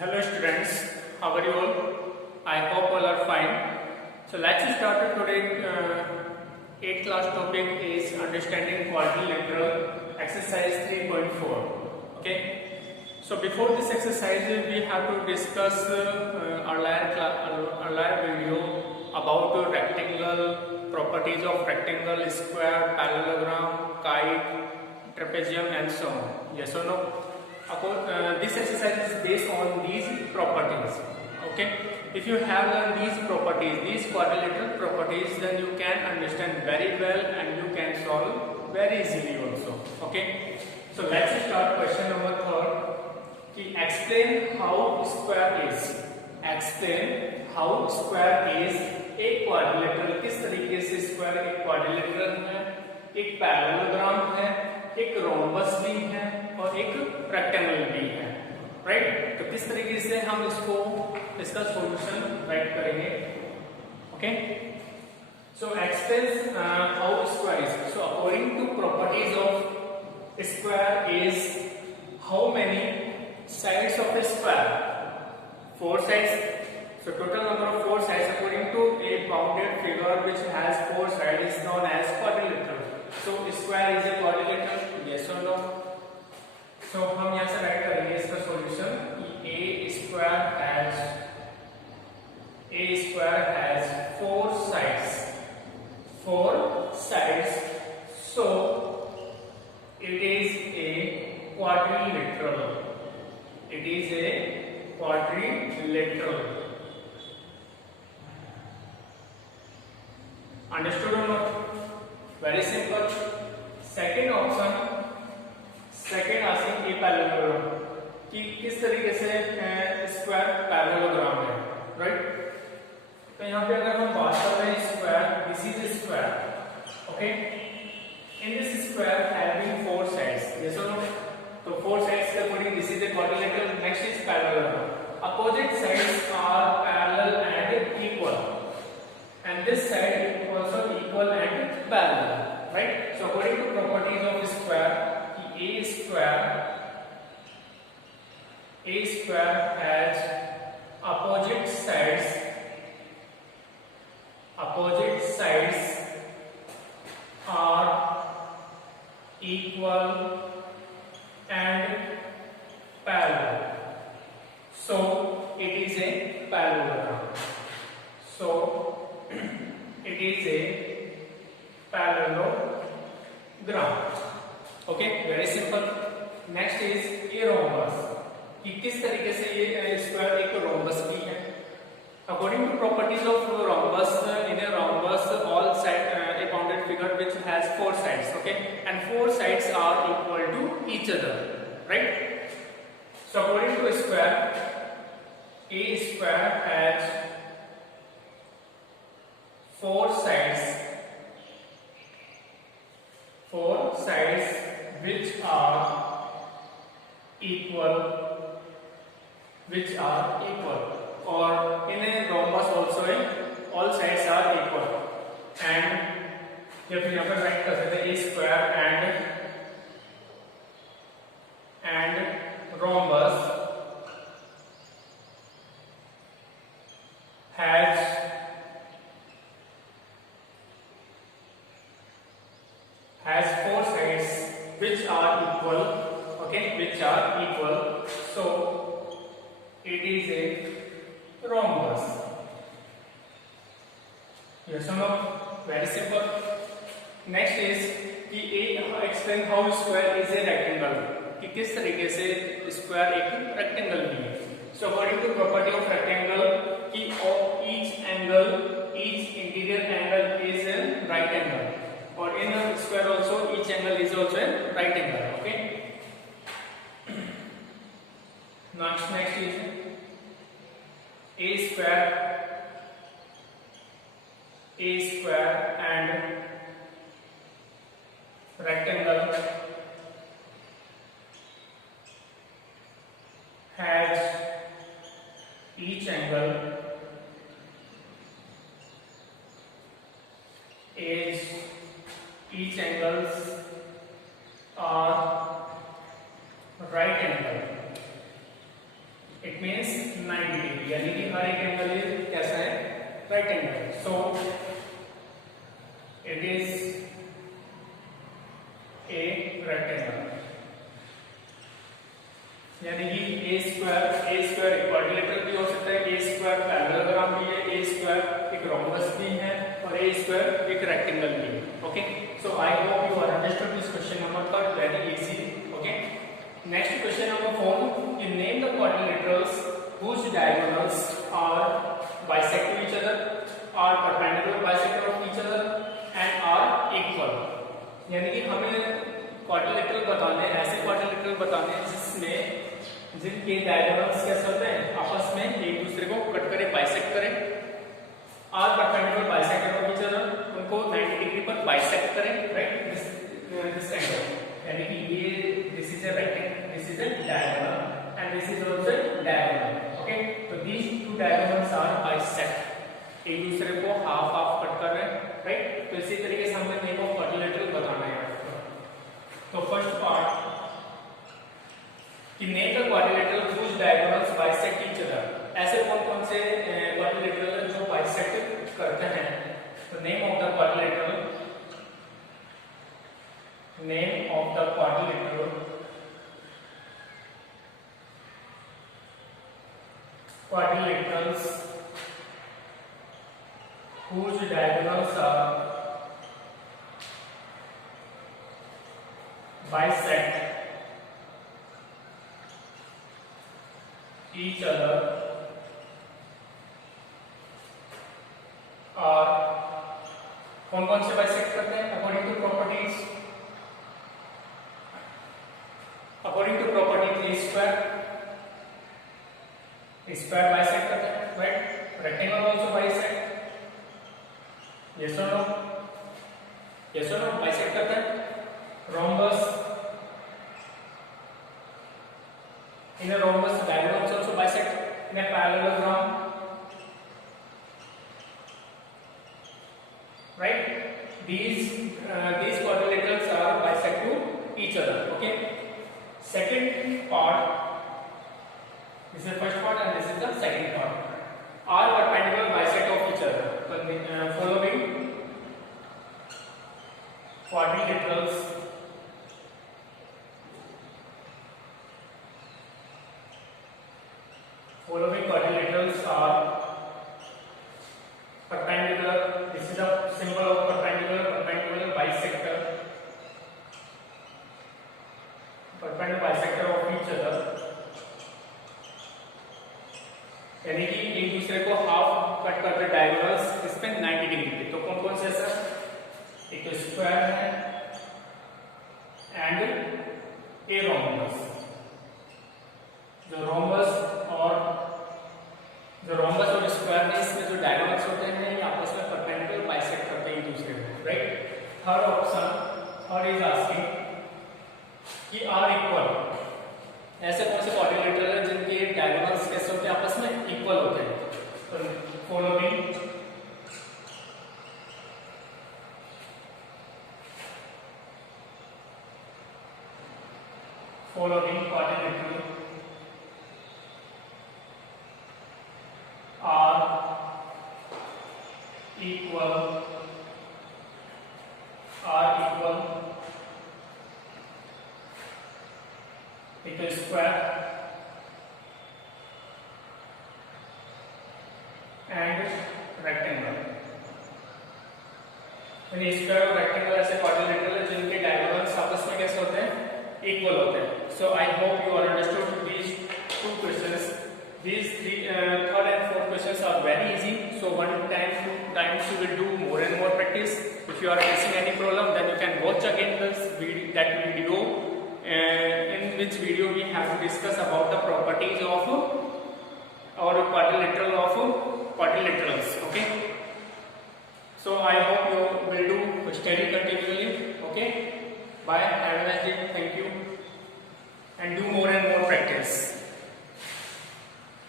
Hello students, how are you all? I hope all are fine. So let's start today. 8th class topic is understanding quadrilateral exercise 3.4. Okay. So before this exercise, we have to discuss earlier video about rectangle, properties of rectangle, square, parallelogram, kite, trapezium, and so on. Yes or no? This exercise is based on these properties. Okay, if you have learned these properties, these quadrilateral properties, then you can understand very well and you can solve very easily also. Okay, so let's start question number 3. Explain how square is. Explain how square is a quadrilateral. किस तरीके से square एक quadrilateral है, एक parallelogram है, एक rhombus भी है और एक रेक्टेंगल भी है, राइट? तो किस तरीके से हम इसका सॉल्यूशन राइट करेंगे? Okay, so explain how square is. So according to properties of square is how many sides of a square? 4 sides. So total number of 4 sides according to a bounded figure which has 4 sides is known as quadrilateral. So square is a quadrilateral. Yes or no? So हम यहाँ से right करेंगे इसका solution. A square has 4 sides. 4 sides. So it is a quadrilateral. It is a quadrilateral. Understood or not? Very simple. Second option, second asking a parallelogram कि किस तरीके से square parallelogram है, राइट? तो यहाँ पे अगर हम बात कर रहे हैं square, this is square. Okay, in this square having 4 sides. Yes और नो? तो 4 sides के according this is a quadrilateral. Next is parallelogram. Opposite sides are parallel and equal, and this side is also equal and parallel, right? So according to properties of square, a square has opposite sides are equal and parallel. So it is a parallelogram. So it is a parallelogram. Okay, very simple. Next is a rhombus. कि किस तरीके से ये square एक rhombus भी है. According to properties of rhombus, in a rhombus all side a bounded figure which has 4 sides, okay, and 4 sides are equal to each other, right? So according to a square, a square has 4 sides which are equal, or in a rhombus also all sides are equal. And जब यहाँ पर right कर सकते हैं a square and rhombus has four sides which are equal. Okay, which are equal. So it is a rhombus. Yes or no? Very simple. Next is कि explain how square is a rectangle. कि किस तरीके से square एक rectangle भी है. So according to property of rectangle, कि each interior angle is a right angle, or in a square also each angle is also a right angle. Okay. Next is a square and rectangle has each angle each angles are right angle. It means यानी कि ए square एक quadrilateral भी हो सकता है, ए square parallelogram भी है, ए square एक रोम्बस भी है और ए स्क्वायर एक रेक्टेंगल भी है. Okay, so I hope you are understood this question number 3, very easy. Okay, next question number 4, you name the quadrilaterals whose diagonals are bisect to each other, are perpendicular bisector of each other and are equal. यानी कि हमें quadrilateral बताने, ऐसे quadrilateral बताने जिसमें जिनके diagonals कैसे होते हैं, आपस में एक दूसरे को कट करे, बाइसेक्ट करें, are perpendicular bisector of each other, उनको 90 डिग्री पर बाइसेक्ट करें, राइट, दिस एंगल. यानी कि ये this is a rectangle, this is a diagonal and this is also diagonal. Okay, तो these two diagonals are bisect, एक दूसरे को हाफ हाफ कट कर रहे हैं, राइट. तो इसी तरीके से हमें नेम ऑफ क्वाड्रिलेटरल बताना है. तो फर्स्ट पार्ट, कि name the quadrilateral whose diagonals bisect each other. ऐसे कौन कौन से क्वाड्रिलेटरल जो बाइसेक्ट करते हैं. तो name of the quadrilateral, name of the quadrilateral, quadrilaterals whose diagonals are bisect each other और कौन कौन से बाइसेक्ट करते हैं according to properties. According to property square bisect करते हैं, right. Rectangle also bisect, yes और नो, यस और नो, बाइसेक्ट करते हैं. rhombus, in a rhombus diagonals also bisect in a parallelogram, right. These quadrilaterals are bisect to each other. Okay, second part, this is the first part and this is the second part, are perpendicular bisect of each other. Following quadrilaterals are perpendicular. This is a symbol of perpendicular bisector, perpendicular bisector of each other. यानी कि एक दूसरे को half cut करते diagonals इस पे 90 degree पे. तो कौन कौन से सर, एक तो स्क्वायर है एंड ए रोम्बस. जो रोम्बस और स्क्वायर में इसमें जो डायगोनल्स होते हैं ये आपस में परपेंडिकुलर बाइसेक्ट करते हैं एक दूसरे को, right. Third option, third is asking कि आर इक्वल. ऐसे कौन से क्वाड्रिलेटरल हैं जिनके डायगोनल्स कैसे होते हैं, आपस में इक्वल होते हैं. तो following quadrilateral are equal into square and rectangle. यानी स्क्वायर और रेक्टेंगल ऐसे क्वाड्रिलेटरल है जिनके डायगोनल्स आपस में कैसे होते हैं, इक्वल होते हैं. So I hope you are understood these two questions. These three, third and fourth questions are very easy. So one time, two times you will do more and more practice. If you are facing any problem, then you can watch again that video. In which video we have to discuss about the properties of or quadrilateral